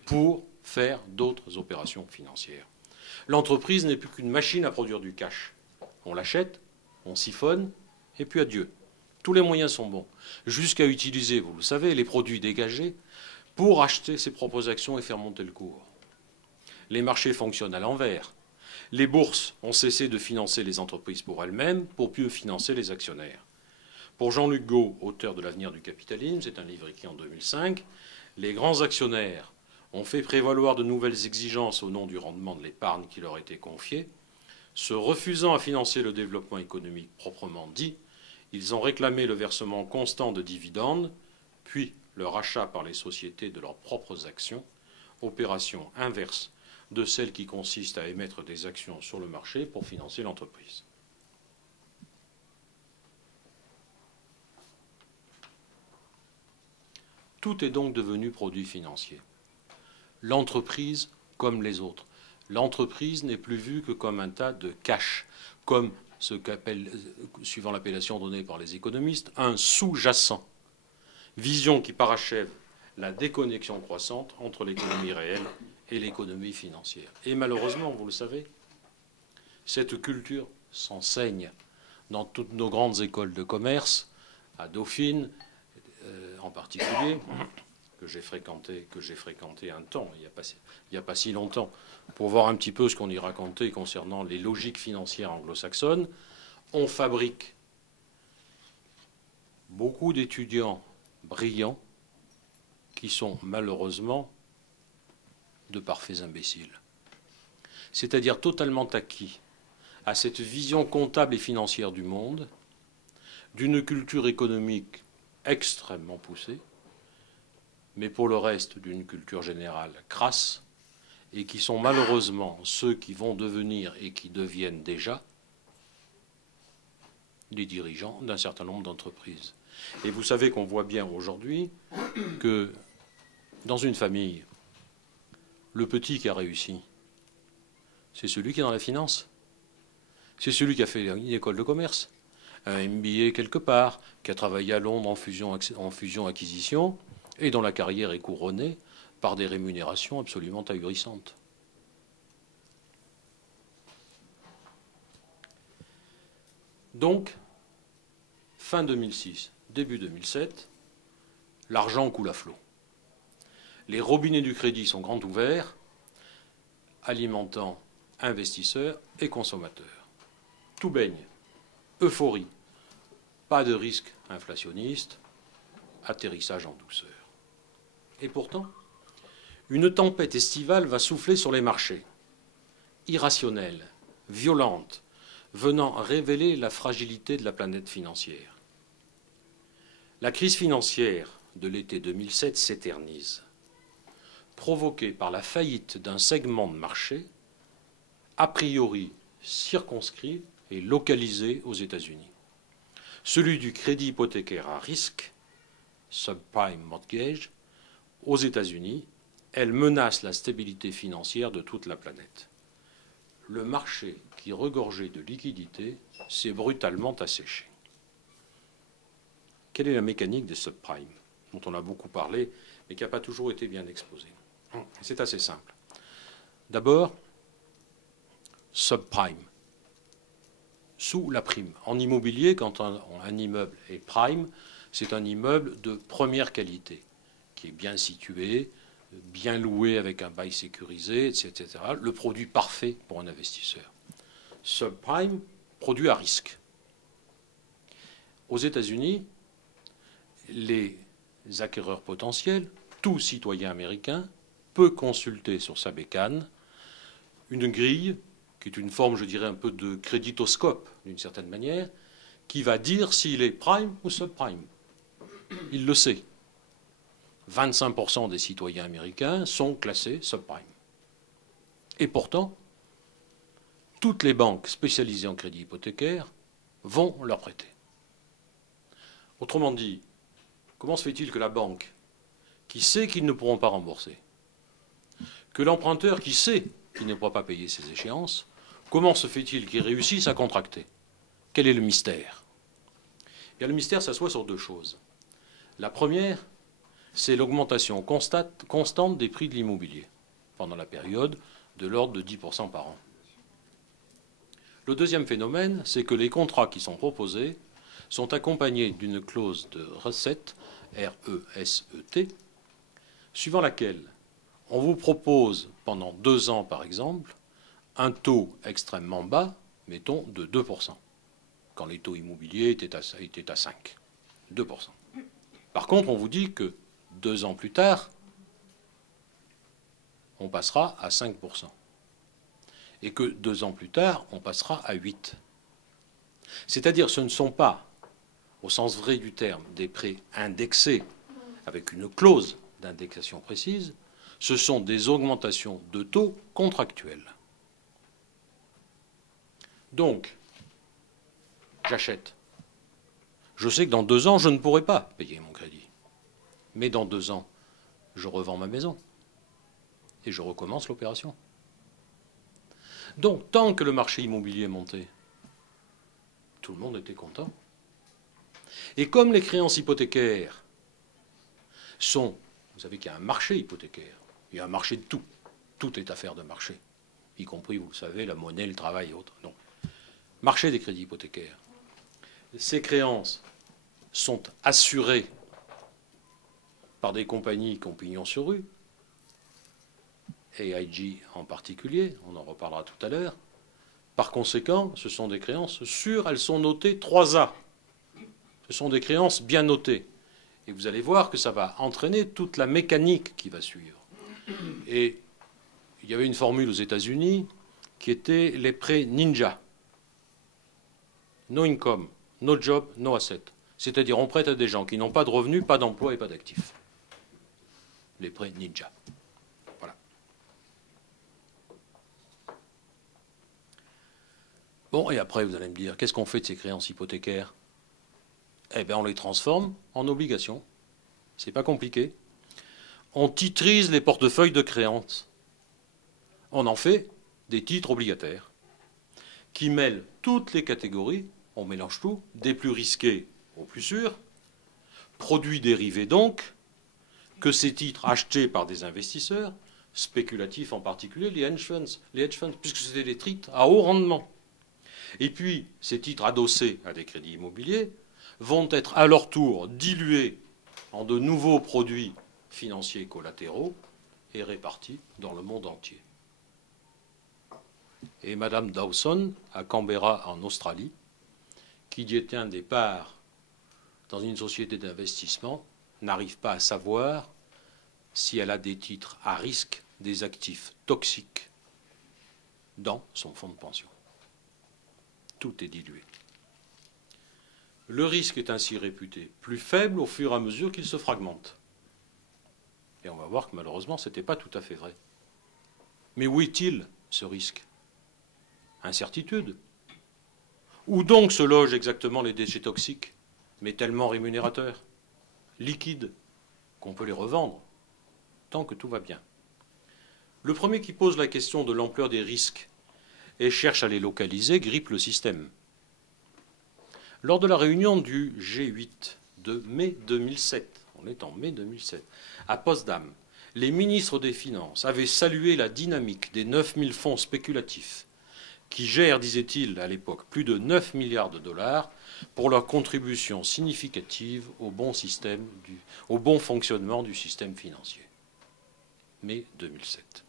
pour faire d'autres opérations financières. L'entreprise n'est plus qu'une machine à produire du cash. On l'achète, on siphonne, et puis adieu. Tous les moyens sont bons, jusqu'à utiliser, vous le savez, les produits dégagés pour acheter ses propres actions et faire monter le cours. Les marchés fonctionnent à l'envers. Les bourses ont cessé de financer les entreprises pour elles-mêmes pour mieux financer les actionnaires. Pour Jean-Luc Gault, auteur de L'avenir du capitalisme, c'est un livre écrit en 2005, les grands actionnaires ont fait prévaloir de nouvelles exigences au nom du rendement de l'épargne qui leur était confiée. Se refusant à financer le développement économique proprement dit, ils ont réclamé le versement constant de dividendes, puis le rachat par les sociétés de leurs propres actions, opération inverse de celle qui consiste à émettre des actions sur le marché pour financer l'entreprise. Tout est donc devenu produit financier. L'entreprise comme les autres. L'entreprise n'est plus vue que comme un tas de cash, comme ce qu'appelle, suivant l'appellation donnée par les économistes, un sous-jacent. Vision qui parachève la déconnexion croissante entre l'économie réelle et l'économie financière. Et malheureusement, vous le savez, cette culture s'enseigne dans toutes nos grandes écoles de commerce, à Dauphine en particulier, que j'ai fréquenté un temps, il n'y a pas si longtemps, pour voir un petit peu ce qu'on y racontait concernant les logiques financières anglo-saxonnes. On fabrique beaucoup d'étudiants brillants qui sont malheureusement de parfaits imbéciles. C'est-à-dire totalement acquis à cette vision comptable et financière du monde, d'une culture économique extrêmement poussée, mais pour le reste d'une culture générale crasse, et qui sont malheureusement ceux qui vont devenir et qui deviennent déjà les dirigeants d'un certain nombre d'entreprises. Et vous savez qu'on voit bien aujourd'hui que dans une famille, le petit qui a réussi, c'est celui qui est dans la finance. C'est celui qui a fait une école de commerce, un MBA quelque part, qui a travaillé à Londres en fusion-acquisition, et dont la carrière est couronnée par des rémunérations absolument ahurissantes. Donc, fin 2006, début 2007, l'argent coule à flot. Les robinets du crédit sont grands ouverts, alimentant investisseurs et consommateurs. Tout baigne, euphorie, pas de risque inflationniste, atterrissage en douceur. Et pourtant, une tempête estivale va souffler sur les marchés, irrationnelle, violente, venant révéler la fragilité de la planète financière. La crise financière de l'été 2007 s'éternise, provoquée par la faillite d'un segment de marché, a priori circonscrit et localisé aux États-Unis. Celui du crédit hypothécaire à risque, subprime mortgage, aux États-Unis, elle menace la stabilité financière de toute la planète. Le marché qui regorgeait de liquidités s'est brutalement asséché. Quelle est la mécanique des subprimes, dont on a beaucoup parlé, mais qui n'a pas toujours été bien exposée? C'est assez simple. D'abord, subprime, sous la prime. En immobilier, quand un immeuble est prime, c'est un immeuble de première qualité, qui est bien situé, bien loué avec un bail sécurisé, etc. Le produit parfait pour un investisseur. Subprime, produit à risque. Aux États-Unis, les acquéreurs potentiels, tout citoyen américain, peut consulter sur sa bécane une grille qui est une forme, je dirais, un peu de créditoscope, d'une certaine manière, qui va dire s'il est prime ou subprime. Il le sait. 25% des citoyens américains sont classés subprime. Et pourtant, toutes les banques spécialisées en crédit hypothécaire vont leur prêter. Autrement dit, comment se fait-il que la banque, qui sait qu'ils ne pourront pas rembourser, que l'emprunteur qui sait qu'il ne pourra pas payer ses échéances, comment se fait-il qu'ils réussissent à contracter? Quel est le mystère? Et le mystère s'assoit sur deux choses. La première, c'est l'augmentation constante des prix de l'immobilier pendant la période de l'ordre de 10% par an. Le deuxième phénomène, c'est que les contrats qui sont proposés sont accompagnés d'une clause de recette, R-E-S-E-T, suivant laquelle on vous propose pendant 2 ans, par exemple, un taux extrêmement bas, mettons de 2%, quand les taux immobiliers étaient à 5, 2%. Par contre, on vous dit que 2 ans plus tard, on passera à 5%. Et que 2 ans plus tard, on passera à 8%. C'est-à-dire, ce ne sont pas, au sens vrai du terme, des prêts indexés avec une clause d'indexation précise, ce sont des augmentations de taux contractuels. Donc, j'achète. Je sais que dans 2 ans, je ne pourrai pas payer mon crédit. Mais dans 2 ans, je revends ma maison et je recommence l'opération. Donc, tant que le marché immobilier montait, tout le monde était content. Et comme les créances hypothécaires sont... Vous savez qu'il y a un marché hypothécaire. Il y a un marché de tout. Tout est affaire de marché. Y compris, vous le savez, la monnaie, le travail et autres. Donc, marché des crédits hypothécaires. Ces créances sont assurées par des compagnies qui ont pignon sur rue, AIG en particulier, on en reparlera tout à l'heure. Par conséquent, ce sont des créances sûres, elles sont notées 3A. Ce sont des créances bien notées. Et vous allez voir que ça va entraîner toute la mécanique qui va suivre. Et il y avait une formule aux États-Unis qui était les prêts ninja. No income, no job, no asset. C'est-à-dire on prête à des gens qui n'ont pas de revenus, pas d'emploi et pas d'actifs. Les prêts ninja. Voilà. Bon, et après vous allez me dire, qu'est-ce qu'on fait de ces créances hypothécaires? Eh bien, on les transforme en obligations. C'est pas compliqué. On titrise les portefeuilles de créances. On en fait des titres obligataires qui mêlent toutes les catégories, on mélange tout, des plus risqués aux plus sûrs, produits dérivés donc, que ces titres achetés par des investisseurs, spéculatifs en particulier, les hedge funds, puisque c'était des titres à haut rendement. Et puis, ces titres adossés à des crédits immobiliers vont être à leur tour dilués en de nouveaux produits financiers collatéraux et répartis dans le monde entier. Et Madame Dawson, à Canberra, en Australie, qui détient des parts dans une société d'investissement, n'arrive pas à savoir si elle a des titres à risque, des actifs toxiques dans son fonds de pension. Tout est dilué. Le risque est ainsi réputé plus faible au fur et à mesure qu'il se fragmente. Et on va voir que malheureusement, ce n'était pas tout à fait vrai. Mais où est-il, ce risque? Incertitude. Où donc se logent exactement les déchets toxiques, mais tellement rémunérateurs, liquides, qu'on peut les revendre, tant que tout va bien? Le premier qui pose la question de l'ampleur des risques et cherche à les localiser grippe le système. Lors de la réunion du G8 de mai 2007, on est en mai 2007, à Potsdam, les ministres des Finances avaient salué la dynamique des 9000 fonds spéculatifs qui gèrent, disait-il à l'époque, plus de 9 milliards de dollars pour leur contribution significative au bon fonctionnement du système financier. Mai 2007.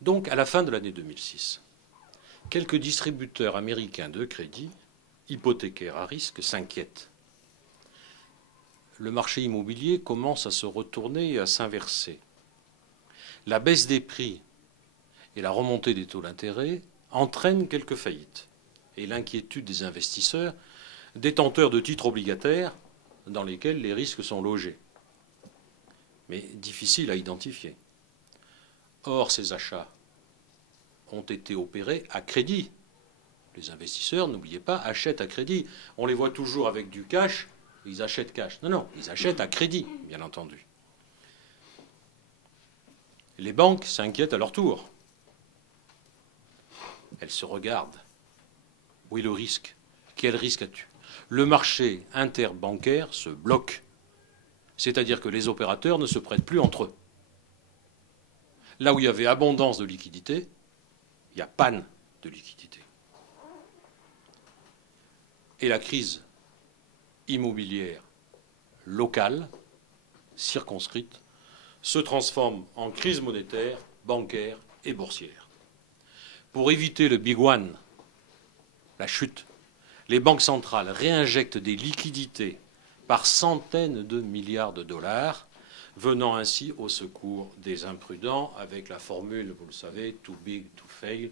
Donc, à la fin de l'année 2006, quelques distributeurs américains de crédit, hypothécaires à risque, s'inquiètent. Le marché immobilier commence à se retourner et à s'inverser. La baisse des prix et la remontée des taux d'intérêt entraînent quelques faillites. Et l'inquiétude des investisseurs, détenteurs de titres obligataires dans lesquels les risques sont logés, mais difficiles à identifier. Or, ces achats ont été opérés à crédit. Les investisseurs, n'oubliez pas, achètent à crédit. On les voit toujours avec du cash, ils achètent cash. Non, ils achètent à crédit, bien entendu. Les banques s'inquiètent à leur tour. Elles se regardent. Où est le risque? Quel risque as-tu? Le marché interbancaire se bloque. C'est-à-dire que les opérateurs ne se prêtent plus entre eux. Là où il y avait abondance de liquidités, il y a panne de liquidités. Et la crise immobilière locale, circonscrite, se transforme en crise monétaire, bancaire et boursière. Pour éviter le big one, la chute, les banques centrales réinjectent des liquidités par centaines de milliards de dollars, venant ainsi au secours des imprudents avec la formule, vous le savez, too big to fail,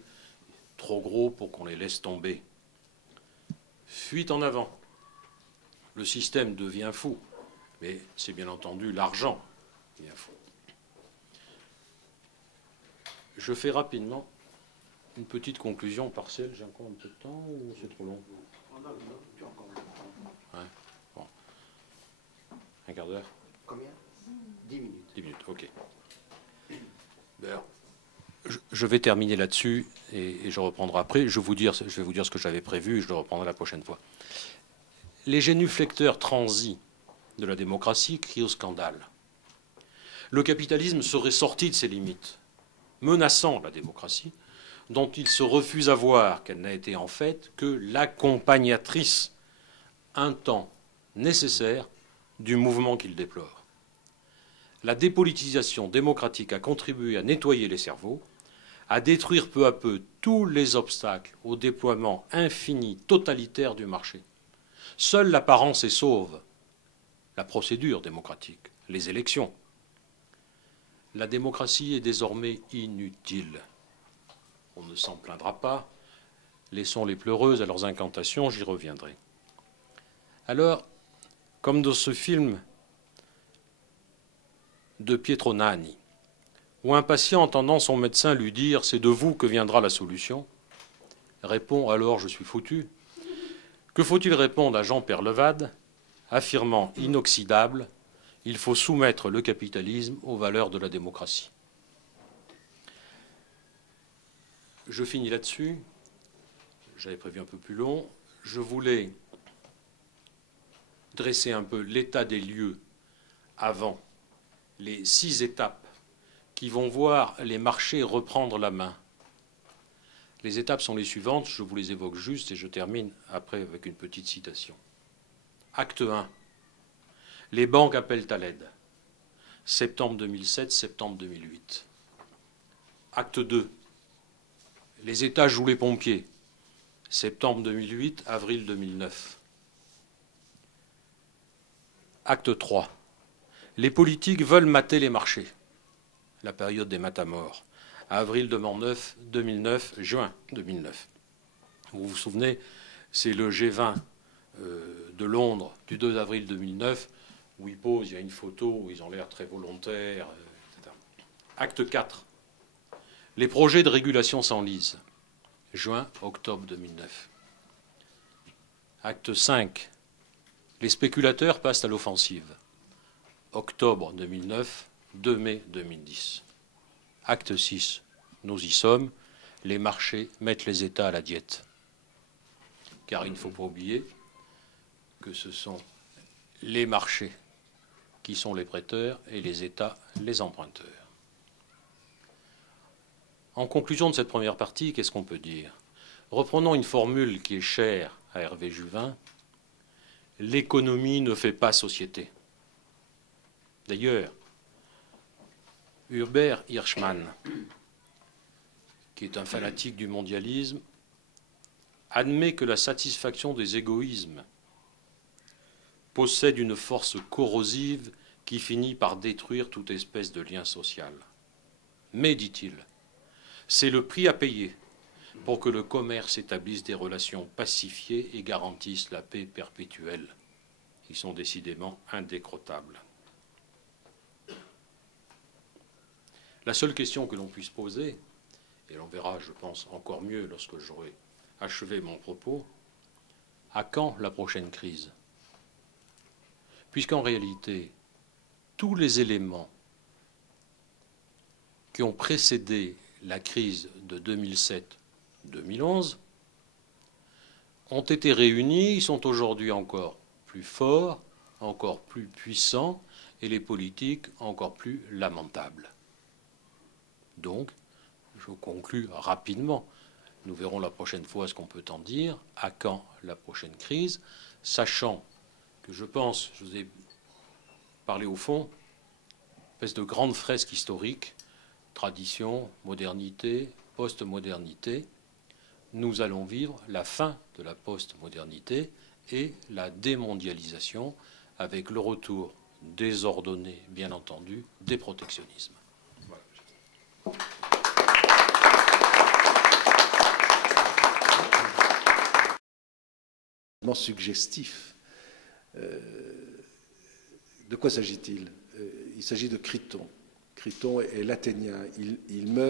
trop gros pour qu'on les laisse tomber. Fuite en avant. Le système devient fou, mais c'est bien entendu l'argent qui devient fou. Je fais rapidement une petite conclusion partielle. J'ai encore un peu de temps ou c'est trop long? Ouais. Bon. Un quart d'heure? Combien? 10 minutes. 10 minutes, ok. Ben, je vais terminer là-dessus et je reprendrai après. Je vais vous dire ce que j'avais prévu et je le reprendrai la prochaine fois. Les génuflecteurs transis de la démocratie crient au scandale. Le capitalisme serait sorti de ses limites, menaçant la démocratie, dont il se refuse à voir qu'elle n'a été en fait que l'accompagnatrice, un temps nécessaire, du mouvement qu'il déplore. La dépolitisation démocratique a contribué à nettoyer les cerveaux, à détruire peu à peu tous les obstacles au déploiement infini, totalitaire du marché. Seule l'apparence est sauve, la procédure démocratique, les élections. La démocratie est désormais inutile. On ne s'en plaindra pas. Laissons les pleureuses à leurs incantations, j'y reviendrai. Alors, comme dans ce film de Pietro Nanni, où un patient, entendant son médecin lui dire « c'est de vous que viendra la solution », répond « alors je suis foutu ». Que faut-il répondre à Jean-Pierre Levade, affirmant inoxydable « il faut soumettre le capitalisme aux valeurs de la démocratie ». Je finis là-dessus. J'avais prévu un peu plus long. Je voulais dresser un peu l'état des lieux avant les 6 étapes qui vont voir les marchés reprendre la main. Les étapes sont les suivantes, je vous les évoque juste et je termine après avec une petite citation. Acte 1. Les banques appellent à l'aide. Septembre 2007, septembre 2008. Acte 2. Les États jouent les pompiers. Septembre 2008, avril 2009. Acte 3. Les politiques veulent mater les marchés. La période des matamores. Avril 2009, juin 2009. Vous vous souvenez, c'est le G20 de Londres du 2 avril 2009 où ils posent, il y a une photo où ils ont l'air très volontaires, etc. Acte 4. Les projets de régulation s'enlisent. Juin-octobre 2009. Acte 5. Les spéculateurs passent à l'offensive. Octobre 2009, 2 mai 2010. acte 6, nous y sommes, les marchés mettent les États à la diète. Car il ne faut pas oublier que ce sont les marchés qui sont les prêteurs et les États les emprunteurs. En conclusion de cette première partie, qu'est-ce qu'on peut dire? Reprenons une formule qui est chère à Hervé Juvin. L'économie ne fait pas société. D'ailleurs, Hubert Hirschman, qui est un fanatique du mondialisme, admet que la satisfaction des égoïsmes possède une force corrosive qui finit par détruire toute espèce de lien social. Mais, dit-il, c'est le prix à payer pour que le commerce établisse des relations pacifiées et garantisse la paix perpétuelle. Ils sont décidément indécrottables. La seule question que l'on puisse poser, et l'on verra, je pense, encore mieux lorsque j'aurai achevé mon propos, à quand la prochaine crise? Puisqu'en réalité, tous les éléments qui ont précédé la crise de 2007-2011 ont été réunis, ils sont aujourd'hui encore plus forts, encore plus puissants, et les politiques encore plus lamentables. Donc, je conclus rapidement. Nous verrons la prochaine fois ce qu'on peut en dire. À quand la prochaine crise? Sachant que je pense, je vous ai parlé au fond, une espèce de grande fresque historique, tradition, modernité, post-modernité. Nous allons vivre la fin de la post-modernité et la démondialisation avec le retour désordonné, bien entendu, des protectionnismes. Suggestif. De quoi s'agit-il? Il s'agit de Criton. Criton est l'Athénien. Il meurt